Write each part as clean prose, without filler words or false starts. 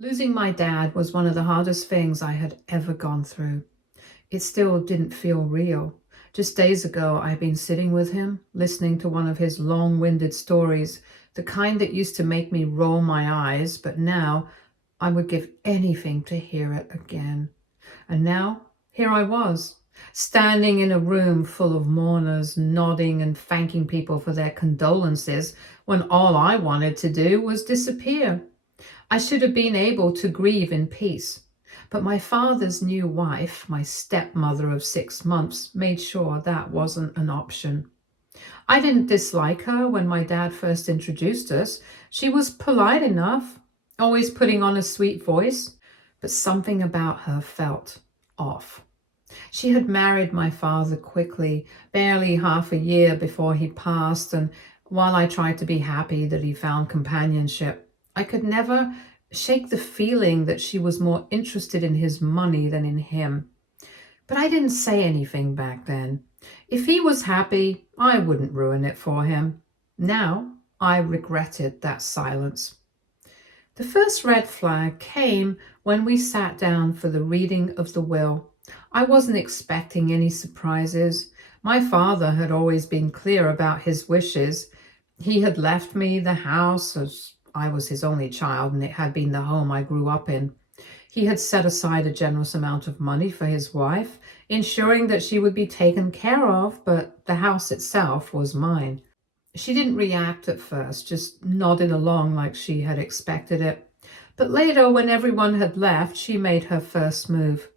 Losing my dad was one of the hardest things I had ever gone through. It still didn't feel real. Just days ago, I'd been sitting with him, listening to one of his long-winded stories, the kind that used to make me roll my eyes, but now I would give anything to hear it again. And now, here I was, standing in a room full of mourners, nodding and thanking people for their condolences, when all I wanted to do was disappear. I should have been able to grieve in peace, but my father's new wife, my stepmother of 6 months, made sure that wasn't an option. I didn't dislike her when my dad first introduced us. She was polite enough, always putting on a sweet voice, but something about her felt off. She had married my father quickly, barely half a year before he passed, and while I tried to be happy that he found companionship, I could never shake the feeling that she was more interested in his money than in him. But I didn't say anything back then. If he was happy, I wouldn't ruin it for him. Now I regretted that silence. The first red flag came when we sat down for the reading of the will. I wasn't expecting any surprises. My father had always been clear about his wishes. He had left me the house as I was his only child, and it had been the home I grew up in. He had set aside a generous amount of money for his wife, ensuring that she would be taken care of, but the house itself was mine. She didn't react at first, just nodded along like she had expected it. But later, when everyone had left, she made her first move.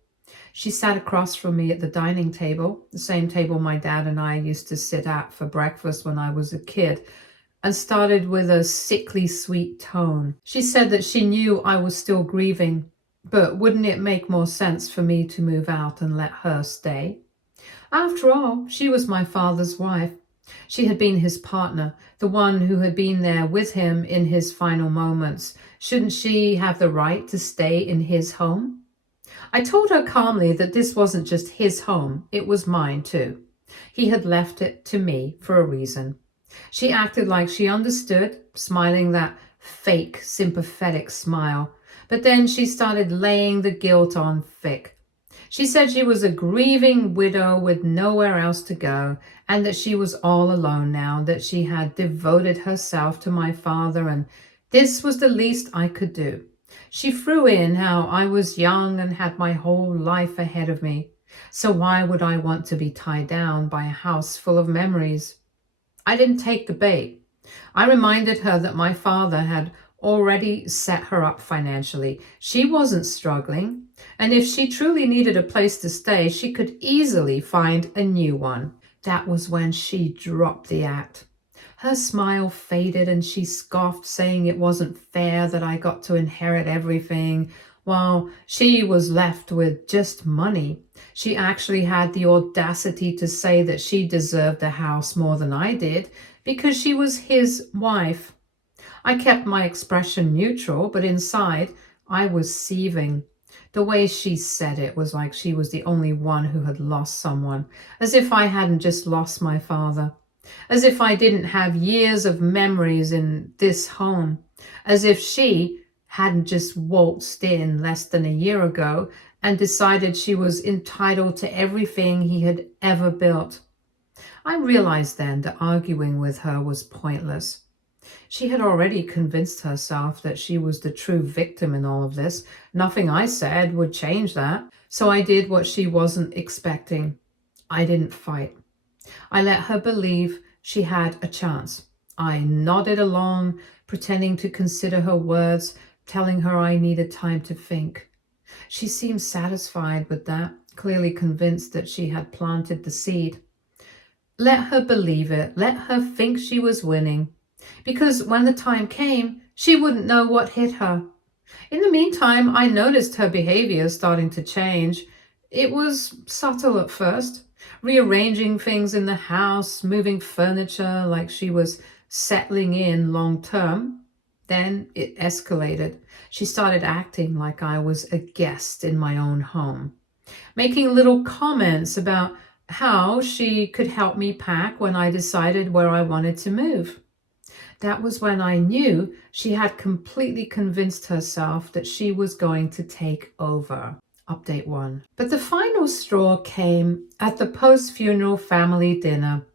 She sat across from me at the dining table, the same table my dad and I used to sit at for breakfast when I was a kid, and started with a sickly sweet tone. She said that she knew I was still grieving, but wouldn't it make more sense for me to move out and let her stay? After all, she was my father's wife. She had been his partner, the one who had been there with him in his final moments. Shouldn't she have the right to stay in his home? I told her calmly that this wasn't just his home, it was mine too. He had left it to me for a reason. She acted like she understood, smiling that fake, sympathetic smile. But then she started laying the guilt on thick. She said she was a grieving widow with nowhere else to go, and that she was all alone now, that she had devoted herself to my father, and this was the least I could do. She threw in how I was young and had my whole life ahead of me. So why would I want to be tied down by a house full of memories? I didn't take the bait. I reminded her that my father had already set her up financially. She wasn't struggling, and if she truly needed a place to stay, she could easily find a new one. That was when she dropped the act. Her smile faded and she scoffed, saying it wasn't fair that I got to inherit everything while she was left with just money. She actually had the audacity to say that she deserved the house more than I did because she was his wife. I kept my expression neutral, but inside I was seething. The way she said it was like she was the only one who had lost someone, as if I hadn't just lost my father, as if I didn't have years of memories in this home, as if she hadn't just waltzed in less than a year ago and decided she was entitled to everything he had ever built. I realized then that arguing with her was pointless. She had already convinced herself that she was the true victim in all of this. Nothing I said would change that. So I did what she wasn't expecting. I didn't fight. I let her believe she had a chance. I nodded along, pretending to consider her words, telling her I needed time to think. She seemed satisfied with that, clearly convinced that she had planted the seed. Let her believe it. Let her think she was winning. Because when the time came, she wouldn't know what hit her. In the meantime, I noticed her behavior starting to change. It was subtle at first, rearranging things in the house, moving furniture like she was settling in long term. Then it escalated. She started acting like I was a guest in my own home, making little comments about how she could help me pack when I decided where I wanted to move. That was when I knew she had completely convinced herself that she was going to take over. Update 1. But the final straw came at the post-funeral family dinner.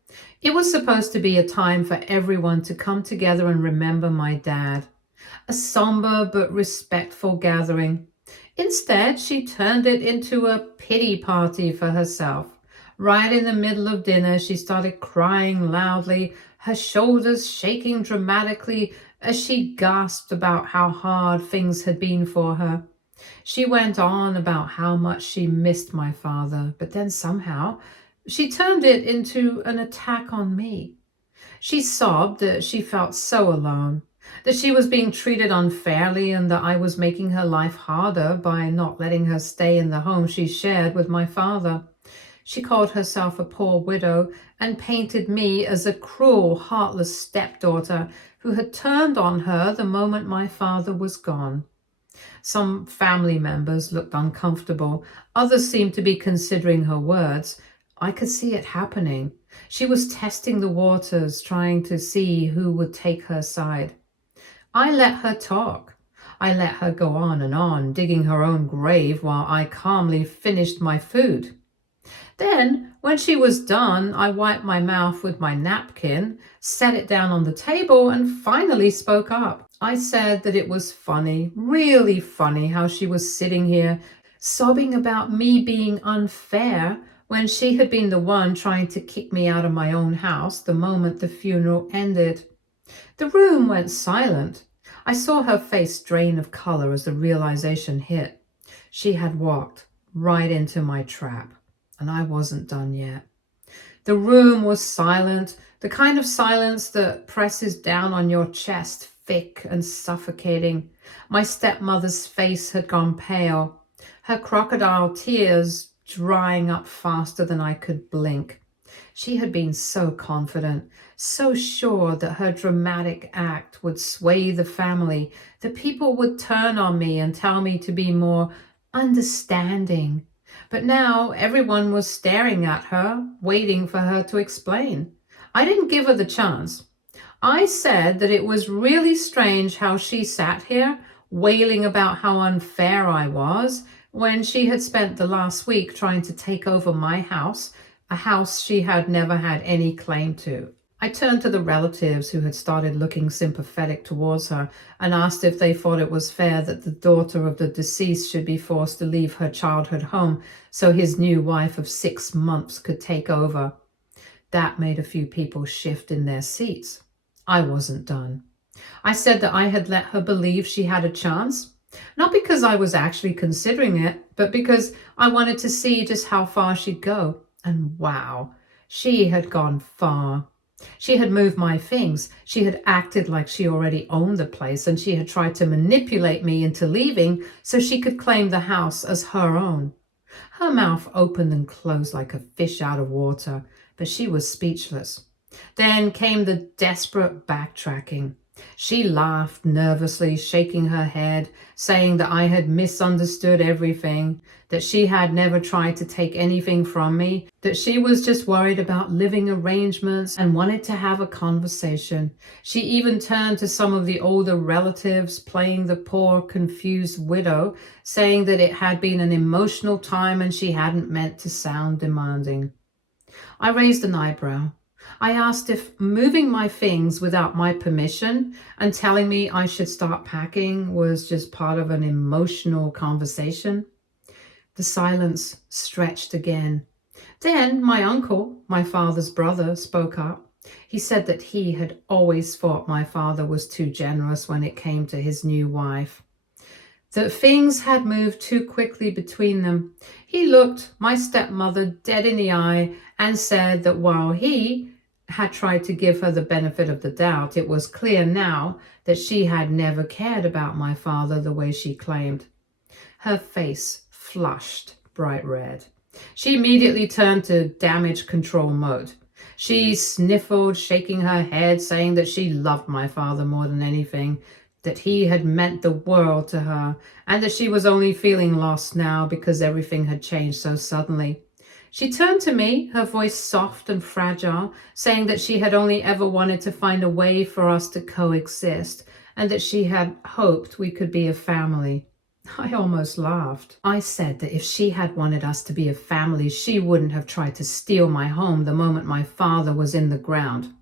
It was supposed to be a time for everyone to come together and remember my dad. A somber but respectful gathering. Instead, she turned it into a pity party for herself. Right in the middle of dinner, she started crying loudly, her shoulders shaking dramatically as she gasped about how hard things had been for her. She went on about how much she missed my father, but then somehow she turned it into an attack on me. She sobbed that she felt so alone, that she was being treated unfairly and that I was making her life harder by not letting her stay in the home she shared with my father. She called herself a poor widow and painted me as a cruel, heartless stepdaughter who had turned on her the moment my father was gone. Some family members looked uncomfortable. Others seemed to be considering her words. I could see it happening. She was testing the waters, trying to see who would take her side. I let her talk. I let her go on, digging her own grave while I calmly finished my food. Then, when she was done, I wiped my mouth with my napkin, set it down on the table, and finally spoke up. I said that it was funny, really funny, how she was sitting here, sobbing about me being unfair when she had been the one trying to kick me out of my own house the moment the funeral ended. The room went silent. I saw her face drain of color as the realization hit. She had walked right into my trap. And I wasn't done yet. The room was silent, the kind of silence that presses down on your chest, thick and suffocating. My stepmother's face had gone pale, her crocodile tears drying up faster than I could blink. She had been so confident, so sure that her dramatic act would sway the family, that people would turn on me and tell me to be more understanding. But now everyone was staring at her, waiting for her to explain. I didn't give her the chance. I said that it was really strange how she sat here, wailing about how unfair I was, when she had spent the last week trying to take over my house, a house she had never had any claim to. I turned to the relatives who had started looking sympathetic towards her and asked if they thought it was fair that the daughter of the deceased should be forced to leave her childhood home so his new wife of 6 months could take over. That made a few people shift in their seats. I wasn't done. I said that I had let her believe she had a chance, not because I was actually considering it, but because I wanted to see just how far she'd go. And wow, she had gone far. She had moved my things. She had acted like she already owned the place, and she had tried to manipulate me into leaving so she could claim the house as her own. Her mouth opened and closed like a fish out of water, but she was speechless. Then came the desperate backtracking. She laughed nervously, shaking her head, saying that I had misunderstood everything, that she had never tried to take anything from me, that she was just worried about living arrangements and wanted to have a conversation. She even turned to some of the older relatives, playing the poor, confused widow, saying that it had been an emotional time and she hadn't meant to sound demanding. I raised an eyebrow. I asked if moving my things without my permission and telling me I should start packing was just part of an emotional conversation. The silence stretched again. Then my uncle, my father's brother, spoke up. He said that he had always thought my father was too generous when it came to his new wife, that things had moved too quickly between them. He looked my stepmother dead in the eye and said that while he had tried to give her the benefit of the doubt, it was clear now that she had never cared about my father the way she claimed. Her face flushed bright red. She immediately turned to damage control mode. She sniffled, shaking her head, saying that she loved my father more than anything, that he had meant the world to her, and that she was only feeling lost now because everything had changed so suddenly. She turned to me, her voice soft and fragile, saying that she had only ever wanted to find a way for us to coexist and that she had hoped we could be a family. I almost laughed. I said that if she had wanted us to be a family, she wouldn't have tried to steal my home the moment my father was in the ground.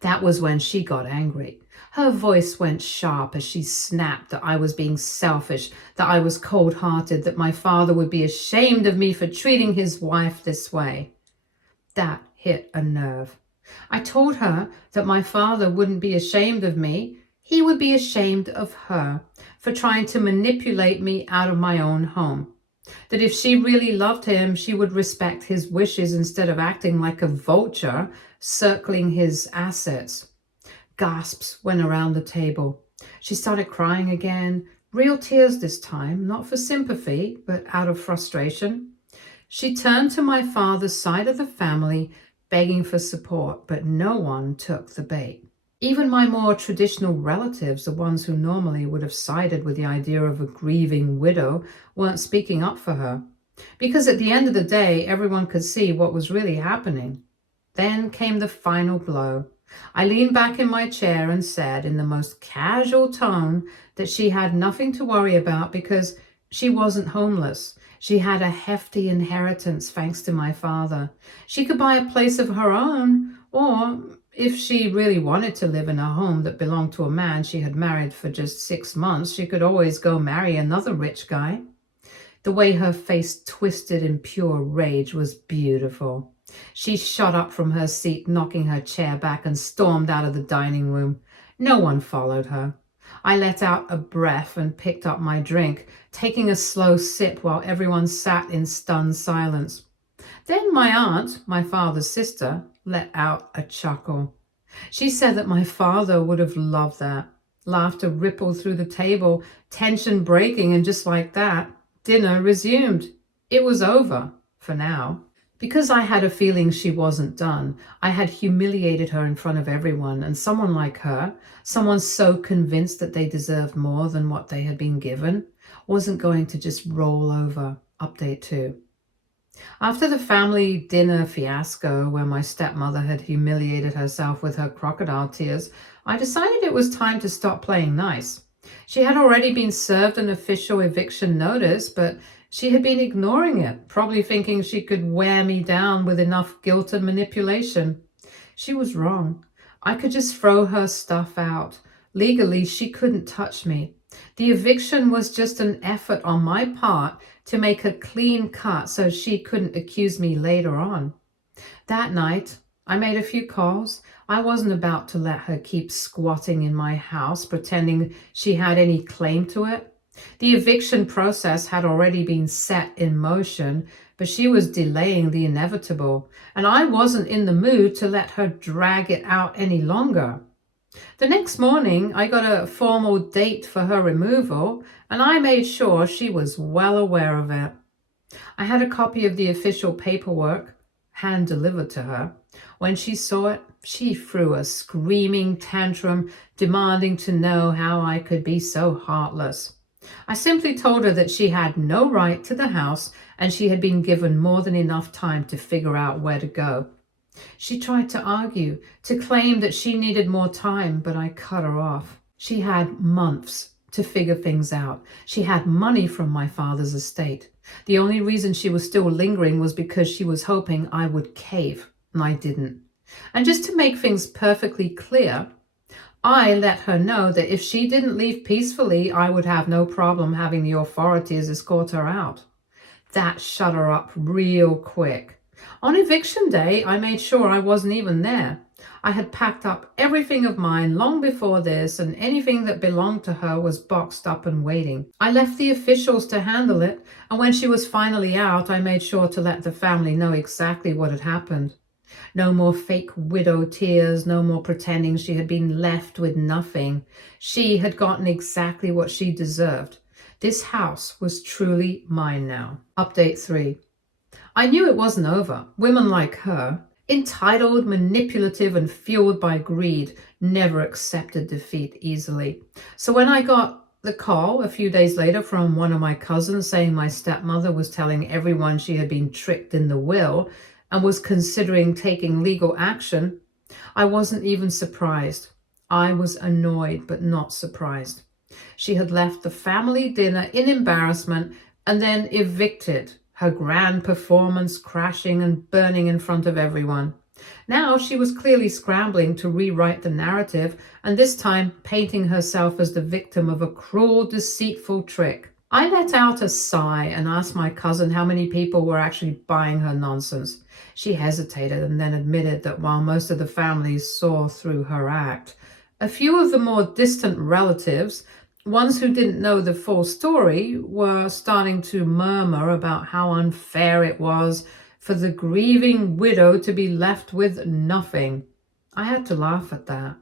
That was when she got angry. Her voice went sharp as she snapped that I was being selfish, that I was cold-hearted, that my father would be ashamed of me for treating his wife this way. That hit a nerve. I told her that my father wouldn't be ashamed of me. He would be ashamed of her for trying to manipulate me out of my own home. That if she really loved him, she would respect his wishes instead of acting like a vulture circling his assets. Gasps went around the table. She started crying again, real tears this time, not for sympathy, but out of frustration. She turned to my father's side of the family, begging for support, but no one took the bait. Even my more traditional relatives, the ones who normally would have sided with the idea of a grieving widow, weren't speaking up for her. Because at the end of the day, everyone could see what was really happening. Then came the final blow. I leaned back in my chair and said in the most casual tone that she had nothing to worry about because she wasn't homeless. She had a hefty inheritance thanks to my father. She could buy a place of her own, or if she really wanted to live in a home that belonged to a man she had married for just 6 months, she could always go marry another rich guy. The way her face twisted in pure rage was beautiful. She shot up from her seat, knocking her chair back, and stormed out of the dining room. No one followed her. I let out a breath and picked up my drink, taking a slow sip while everyone sat in stunned silence. Then my aunt, my father's sister, let out a chuckle. She said that my father would have loved that. Laughter rippled through the table, tension breaking, and just like that, dinner resumed. It was over, for now. Because I had a feeling she wasn't done, I had humiliated her in front of everyone, and someone like her, someone so convinced that they deserved more than what they had been given, wasn't going to just roll over. Update 2. After the family dinner fiasco where my stepmother had humiliated herself with her crocodile tears, I decided it was time to stop playing nice. She had already been served an official eviction notice, but she had been ignoring it, probably thinking she could wear me down with enough guilt and manipulation. She was wrong. I could just throw her stuff out. Legally, she couldn't touch me. The eviction was just an effort on my part to make a clean cut so she couldn't accuse me later on. That night, I made a few calls. I wasn't about to let her keep squatting in my house, pretending she had any claim to it. The eviction process had already been set in motion, but she was delaying the inevitable, and I wasn't in the mood to let her drag it out any longer. The next morning, I got a formal date for her removal, and I made sure she was well aware of it. I had a copy of the official paperwork hand-delivered to her. When she saw it, she threw a screaming tantrum, demanding to know how I could be so heartless. I simply told her that she had no right to the house and she had been given more than enough time to figure out where to go. She tried to argue, to claim that she needed more time, but I cut her off. She had months to figure things out. She had money from my father's estate. The only reason she was still lingering was because she was hoping I would cave, and I didn't. And just to make things perfectly clear, I let her know that if she didn't leave peacefully, I would have no problem having the authorities escort her out. That shut her up real quick. On eviction day, I made sure I wasn't even there. I had packed up everything of mine long before this, and anything that belonged to her was boxed up and waiting. I left the officials to handle it, and when she was finally out, I made sure to let the family know exactly what had happened. No more fake widow tears, no more pretending she had been left with nothing. She had gotten exactly what she deserved. This house was truly mine now. Update 3. I knew it wasn't over. Women like her, entitled, manipulative, and fueled by greed, never accepted defeat easily. So when I got the call a few days later from one of my cousins saying my stepmother was telling everyone she had been tricked in the will and was considering taking legal action, I wasn't even surprised. I was annoyed, but not surprised. She had left the family dinner in embarrassment and then evicted, her grand performance crashing and burning in front of everyone. Now she was clearly scrambling to rewrite the narrative, and this time painting herself as the victim of a cruel, deceitful trick. I let out a sigh and asked my cousin how many people were actually buying her nonsense. She hesitated and then admitted that while most of the family saw through her act, a few of the more distant relatives, ones who didn't know the full story, were starting to murmur about how unfair it was for the grieving widow to be left with nothing. I had to laugh at that.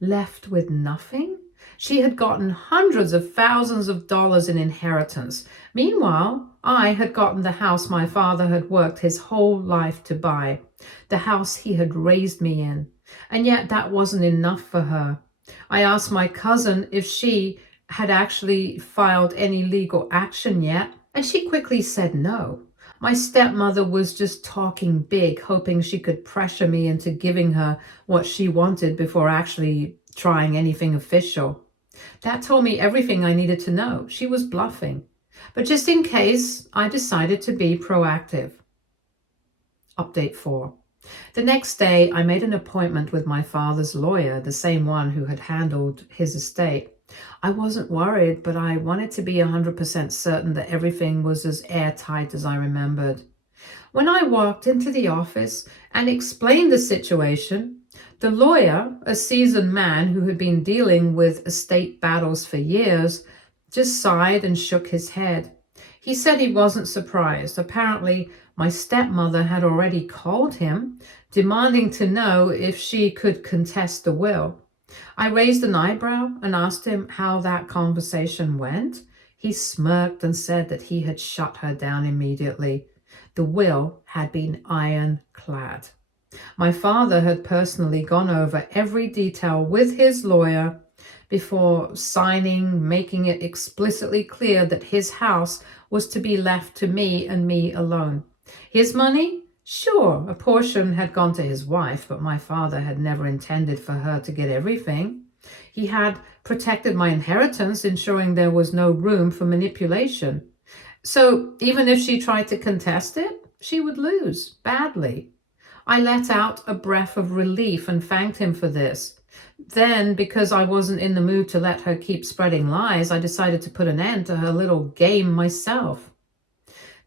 Left with nothing? She had gotten hundreds of thousands of dollars in inheritance. Meanwhile, I had gotten the house my father had worked his whole life to buy, the house he had raised me in. And yet that wasn't enough for her. I asked my cousin if she had actually filed any legal action yet, and she quickly said no. My stepmother was just talking big, hoping she could pressure me into giving her what she wanted before actually trying anything official. That told me everything I needed to know. She was bluffing. But just in case, I decided to be proactive. Update 4. The next day, I made an appointment with my father's lawyer, the same one who had handled his estate. I wasn't worried, but I wanted to be 100% certain that everything was as airtight as I remembered. When I walked into the office and explained the situation, the lawyer, a seasoned man who had been dealing with estate battles for years, just sighed and shook his head. He said he wasn't surprised. Apparently, my stepmother had already called him, demanding to know if she could contest the will. I raised an eyebrow and asked him how that conversation went. He smirked and said that he had shut her down immediately. The will had been ironclad. My father had personally gone over every detail with his lawyer before signing, making it explicitly clear that his house was to be left to me and me alone. His money? Sure, a portion had gone to his wife, but my father had never intended for her to get everything. He had protected my inheritance, ensuring there was no room for manipulation. So even if she tried to contest it, she would lose badly. I let out a breath of relief and thanked him for this. Then, because I wasn't in the mood to let her keep spreading lies, I decided to put an end to her little game myself.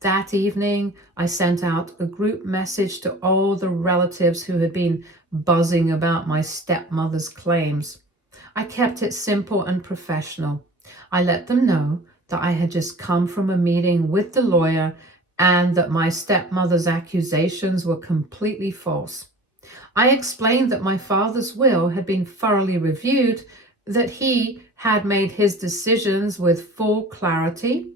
That evening, I sent out a group message to all the relatives who had been buzzing about my stepmother's claims. I kept it simple and professional. I let them know that I had just come from a meeting with the lawyer and that my stepmother's accusations were completely false. I explained that my father's will had been thoroughly reviewed, that he had made his decisions with full clarity,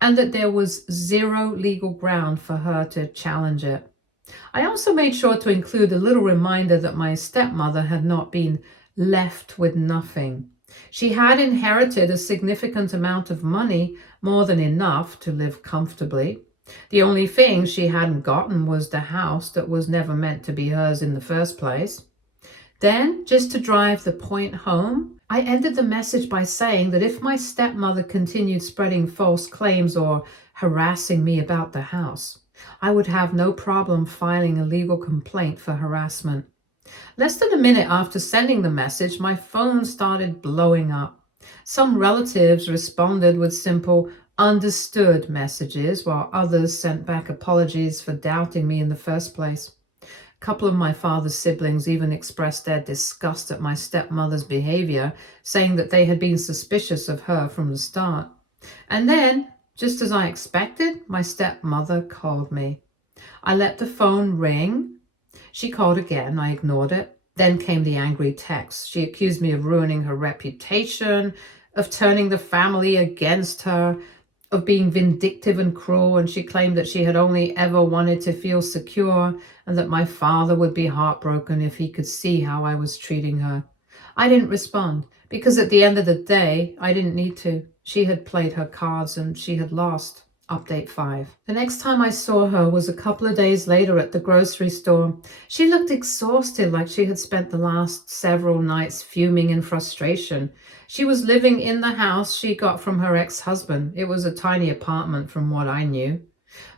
and that there was zero legal ground for her to challenge it. I also made sure to include a little reminder that my stepmother had not been left with nothing. She had inherited a significant amount of money, more than enough to live comfortably. The only thing she hadn't gotten was the house that was never meant to be hers in the first place. Then, just to drive the point home, I ended the message by saying that if my stepmother continued spreading false claims or harassing me about the house, I would have no problem filing a legal complaint for harassment. Less than a minute after sending the message, my phone started blowing up. Some relatives responded with simple, understood messages, while others sent back apologies for doubting me in the first place. A couple of my father's siblings even expressed their disgust at my stepmother's behavior, saying that they had been suspicious of her from the start. And then, just as I expected, my stepmother called me. I let the phone ring. She called again. I ignored it. Then came the angry text. She accused me of ruining her reputation, of turning the family against her, of being vindictive and cruel, and she claimed that she had only ever wanted to feel secure and that my father would be heartbroken if he could see how I was treating her. I didn't respond because at the end of the day, I didn't need to. She had played her cards and she had lost. Update 5. The next time I saw her was a couple of days later at the grocery store. She looked exhausted, like she had spent the last several nights fuming in frustration. She was living in the house she got from her ex-husband. It was a tiny apartment from what I knew.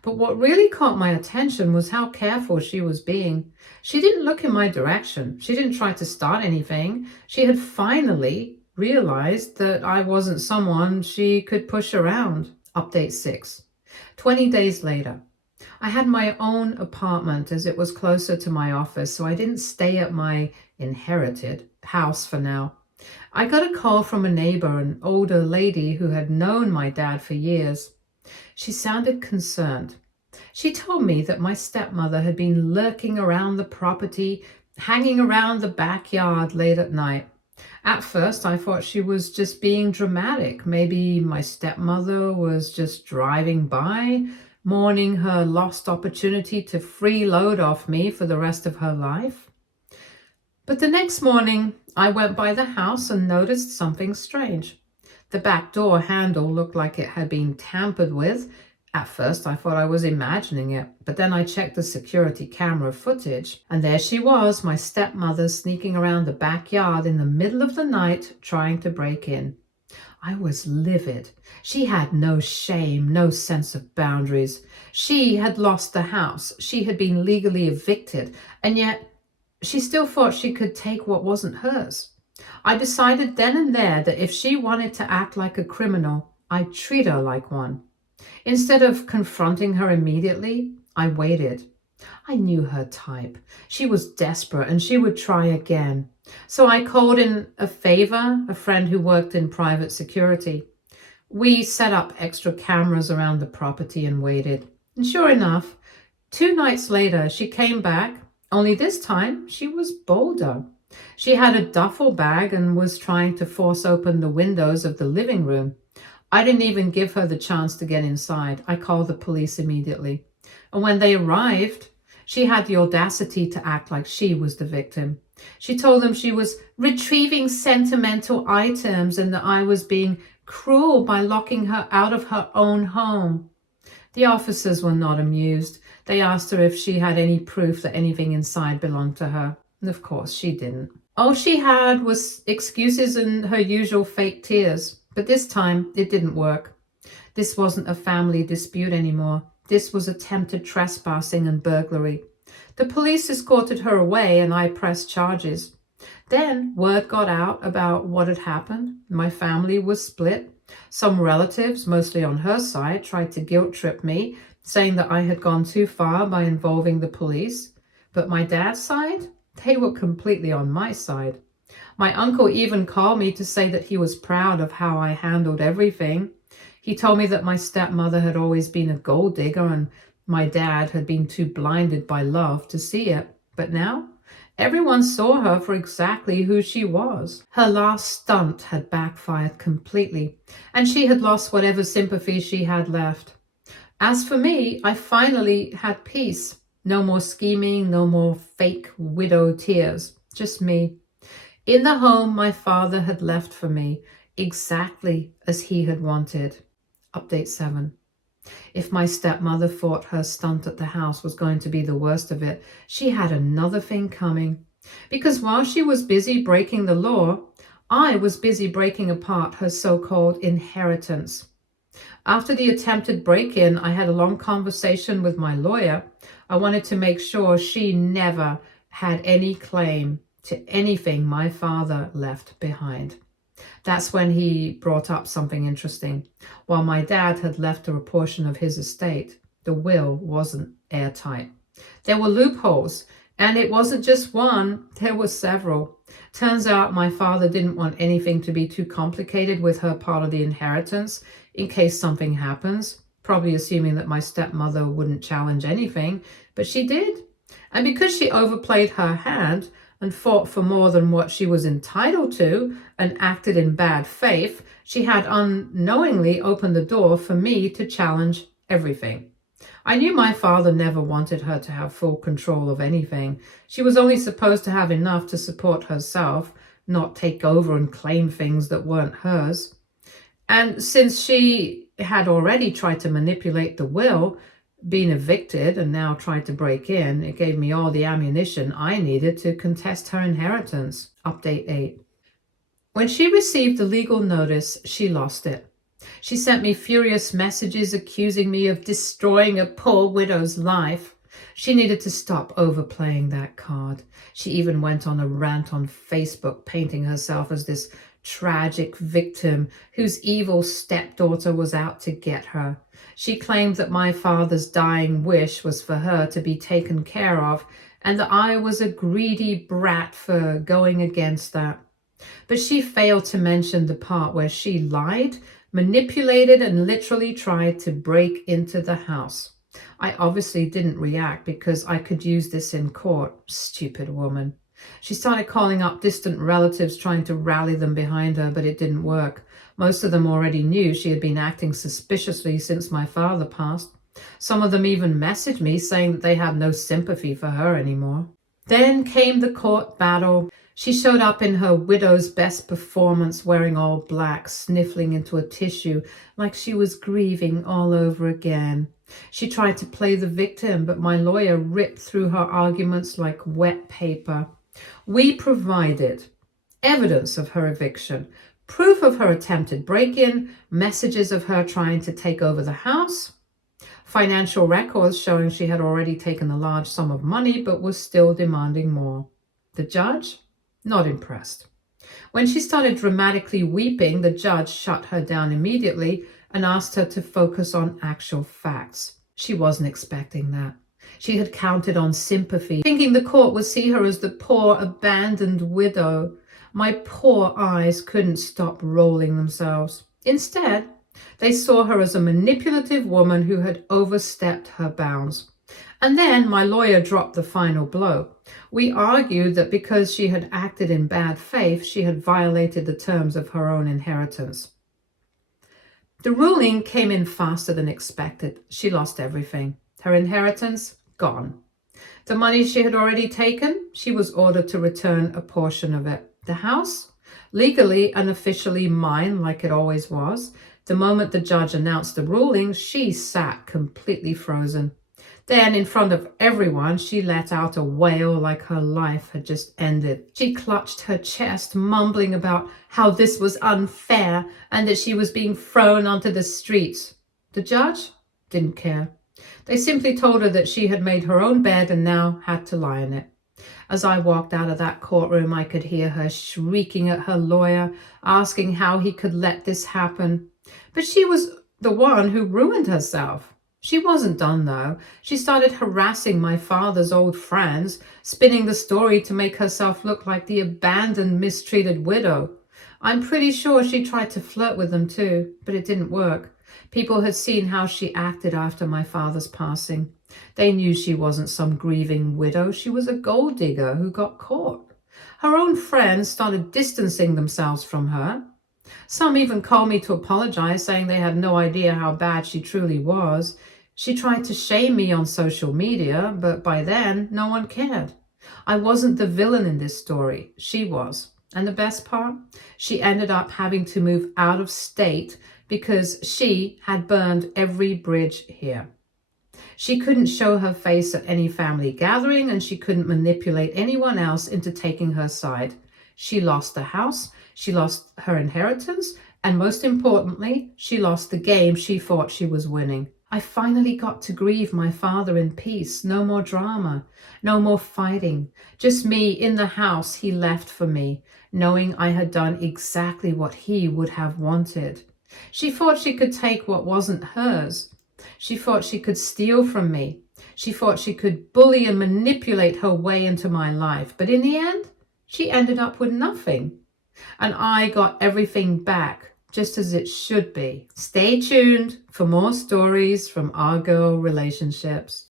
But what really caught my attention was how careful she was being. She didn't look in my direction. She didn't try to start anything. She had finally realized that I wasn't someone she could push around. Update 6. 20 days later. I had my own apartment as it was closer to my office, so I didn't stay at my inherited house for now. I got a call from a neighbor, an older lady who had known my dad for years. She sounded concerned. She told me that my stepmother had been lurking around the property, hanging around the backyard late at night. At first, I thought she was just being dramatic. Maybe my stepmother was just driving by, mourning her lost opportunity to freeload off me for the rest of her life. But the next morning, I went by the house and noticed something strange. The back door handle looked like it had been tampered with. At first, I thought I was imagining it, but then I checked the security camera footage, and there she was, my stepmother, sneaking around the backyard in the middle of the night, trying to break in. I was livid. She had no shame, no sense of boundaries. She had lost the house. She had been legally evicted, and yet she still thought she could take what wasn't hers. I decided then and there that if she wanted to act like a criminal, I'd treat her like one. Instead of confronting her immediately, I waited. I knew her type. She was desperate and she would try again. So I called in a favor, a friend who worked in private security. We set up extra cameras around the property and waited. And sure enough, 2 nights later, she came back, only this time she was bolder. She had a duffel bag and was trying to force open the windows of the living room. I didn't even give her the chance to get inside. I called the police immediately. And when they arrived, she had the audacity to act like she was the victim. She told them she was retrieving sentimental items and that I was being cruel by locking her out of her own home. The officers were not amused. They asked her if she had any proof that anything inside belonged to her. And of course, she didn't. All she had was excuses and her usual fake tears. But this time, it didn't work. This wasn't a family dispute anymore. This was attempted trespassing and burglary. The police escorted her away and I pressed charges. Then word got out about what had happened. My family was split. Some relatives, mostly on her side, tried to guilt trip me, saying that I had gone too far by involving the police. But my dad's side? They were completely on my side. My uncle even called me to say that he was proud of how I handled everything. He told me that my stepmother had always been a gold digger and my dad had been too blinded by love to see it. But now, everyone saw her for exactly who she was. Her last stunt had backfired completely, and she had lost whatever sympathy she had left. As for me, I finally had peace. No more scheming, no more fake widow tears. Just me. In the home my father had left for me, exactly as he had wanted. Update 7. If my stepmother thought her stunt at the house was going to be the worst of it, she had another thing coming. Because while she was busy breaking the law, I was busy breaking apart her so-called inheritance. After the attempted break-in, I had a long conversation with my lawyer. I wanted to make sure she never had any claim to anything my father left behind. That's when he brought up something interesting. While my dad had left her a portion of his estate, the will wasn't airtight. There were loopholes, and it wasn't just one, there were several. Turns out my father didn't want anything to be too complicated with her part of the inheritance in case something happens, probably assuming that my stepmother wouldn't challenge anything, but she did. And because she overplayed her hand and fought for more than what she was entitled to and acted in bad faith, she had unknowingly opened the door for me to challenge everything. I knew my father never wanted her to have full control of anything. She was only supposed to have enough to support herself, not take over and claim things that weren't hers. And since she had already tried to manipulate the will, been evicted, and now tried to break in, it gave me all the ammunition I needed to contest her inheritance. Update 8. When she received the legal notice, she lost it. She sent me furious messages accusing me of destroying a poor widow's life. She needed to stop overplaying that card. She even went on a rant on Facebook, painting herself as this tragic victim whose evil stepdaughter was out to get her. She claimed that my father's dying wish was for her to be taken care of, and that I was a greedy brat for going against that. But she failed to mention the part where she lied, manipulated, and literally tried to break into the house. I obviously didn't react because I could use this in court. Stupid woman. She started calling up distant relatives, trying to rally them behind her, but it didn't work. Most of them already knew she had been acting suspiciously since my father passed. Some of them even messaged me saying that they had no sympathy for her anymore. Then came the court battle. She showed up in her widow's best performance, wearing all black, sniffling into a tissue like she was grieving all over again. She tried to play the victim, but my lawyer ripped through her arguments like wet paper. We provided evidence of her eviction, proof of her attempted break-in, messages of her trying to take over the house, financial records showing she had already taken a large sum of money but was still demanding more. The judge? Not impressed. When she started dramatically weeping, the judge shut her down immediately and asked her to focus on actual facts. She wasn't expecting that. She had counted on sympathy, thinking the court would see her as the poor, abandoned widow. My poor eyes couldn't stop rolling themselves. Instead, they saw her as a manipulative woman who had overstepped her bounds. And then my lawyer dropped the final blow. We argued that because she had acted in bad faith, she had violated the terms of her own inheritance. The ruling came in faster than expected. She lost everything. Her inheritance, gone. The money she had already taken, she was ordered to return a portion of it. The house, legally and officially mine like it always was. The moment the judge announced the ruling, she sat completely frozen. Then, in front of everyone, she let out a wail like her life had just ended. She clutched her chest, mumbling about how this was unfair and that she was being thrown onto the streets. The judge didn't care. They simply told her that she had made her own bed and now had to lie in it. As I walked out of that courtroom, I could hear her shrieking at her lawyer, asking how he could let this happen. But she was the one who ruined herself. She wasn't done, though. She started harassing my father's old friends, spinning the story to make herself look like the abandoned, mistreated widow. I'm pretty sure she tried to flirt with them too, but it didn't work. People had seen how she acted after my father's passing. They knew she wasn't some grieving widow. She was a gold digger who got caught. Her own friends started distancing themselves from her. Some even called me to apologize, saying they had no idea how bad she truly was. She tried to shame me on social media, but by then, no one cared. I wasn't the villain in this story. She was. And the best part? She ended up having to move out of state because she had burned every bridge here. She couldn't show her face at any family gathering, and she couldn't manipulate anyone else into taking her side. She lost the house, she lost her inheritance, and most importantly, she lost the game she thought she was winning. I finally got to grieve my father in peace. No more drama, no more fighting. Just me in the house he left for me, knowing I had done exactly what he would have wanted. She thought she could take what wasn't hers. She thought she could steal from me. She thought she could bully and manipulate her way into my life. But in the end, she ended up with nothing. And I got everything back, just as it should be. Stay tuned for more stories from our girl relationships.